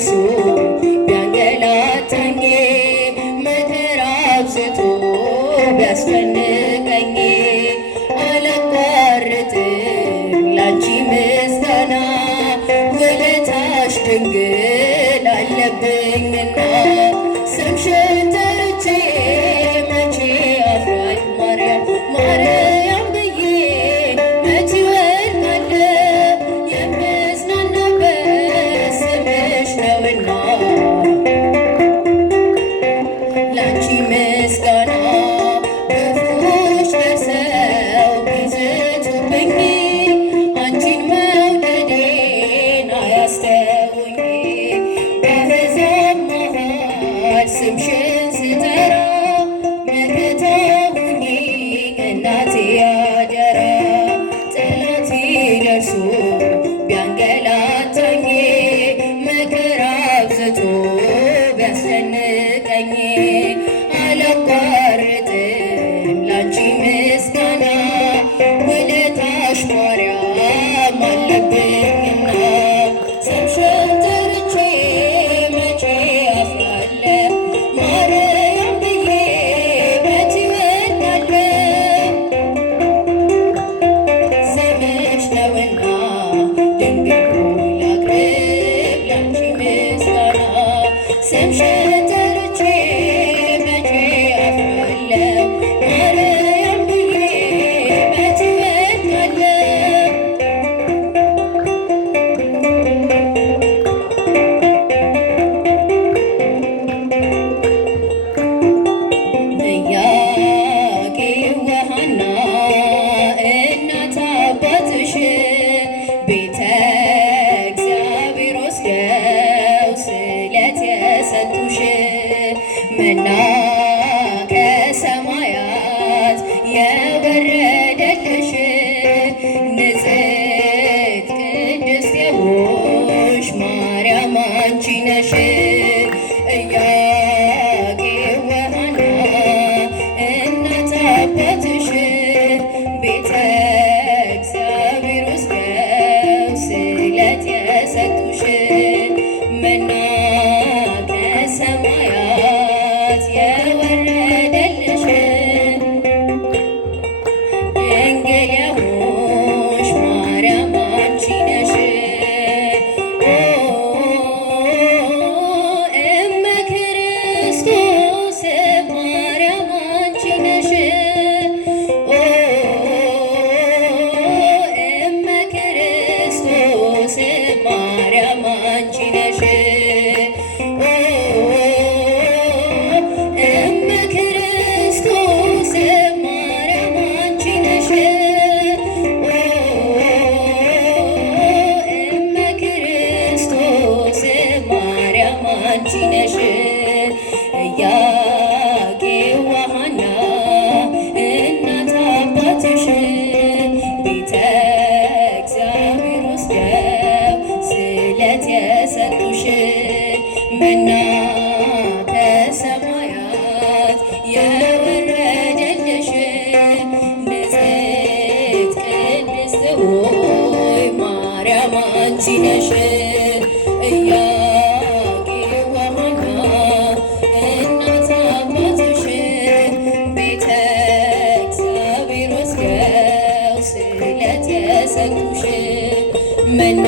ደርሶ ቢያንገላታኝ መከራ አብዝቶ ቢያስጨንቀኝ አላቋርጥም ላንቺ ምስጋና ውለታሽ ድንግል አለብኝና ስምሽን ጠርቼ መቼ አፍራለሁ ማርያም ማርያም ብዬ መቼ እወድቃለሁ የምጽናናበት ስምሽ ነውና ላንቺ ምስጋና ክፉዎች ደርሰው ቢዝቱብኝ አንቺን መውደዴን አያስተውኝ በአሕዛብ መሃል ስምሽን ስጠራ መከታ ሁኚኝ እናቴ አደራ ጠላቴ ደርሶ ቢያንገላታኝ መከራ አብዝቶ ቢያስጨንቀኝ አላቋርጥም ላንቺ ምስጋና ውለታሽ ማርያም አለብኝና ስምሽን ጠርቼ መቼ አፍራለሁ ማርያም ብዬ መቼ እወድቃለሁ ስምሽ ነውና ድንግል ሆይ ላቅርብ ላንቺ ምስጋና ስምሽን ጠርቼ መቼ አፍራለሁ ማርያም ብዬ መቼ እወድቃለሁ ኢያቄም ወሐና እናት አባትሽ ቤተ እግዚአብሔር ወስደው ስለት የሰጡሽ መና ከሰማያት የወረደልሽ ንጽሕት ቅድስት የሆንሽ ማርያም አንቺ ነሽ። ኢያቄም ወሐና እናት አባትሽ ቤተ እግዚአብሔር ወስደው ስለት የሰጡሽ መና ከሰማያት የወረደልሽ ድንግል የሆንሽ ማርያም አንቺ ነሽ። እመ ክርስቶስ ማርያም አንቺ ነሽ። እመ ክርስቶስ ማርያም አንቺ ነሽ። እመ ክርስቶስ ማርያም አንቺ ነሽ። እመ ክርስቶስ ማርያም አንቺ ነሽ። ኢያቄም ወሐና እናት አባትሽ ቤተ እግዚአብሔር ወስደው ስለት የሰጡሽ መና ከሰማያት የወረደልሽ ንጽሕት ቅድስት ሆይ ማርያም አንቺ ነሽ። ኢያቄም ወሐና እናት አባትሽ ቤተ እግዚአብሔር ወስደው ስለት የሰጡሽ መና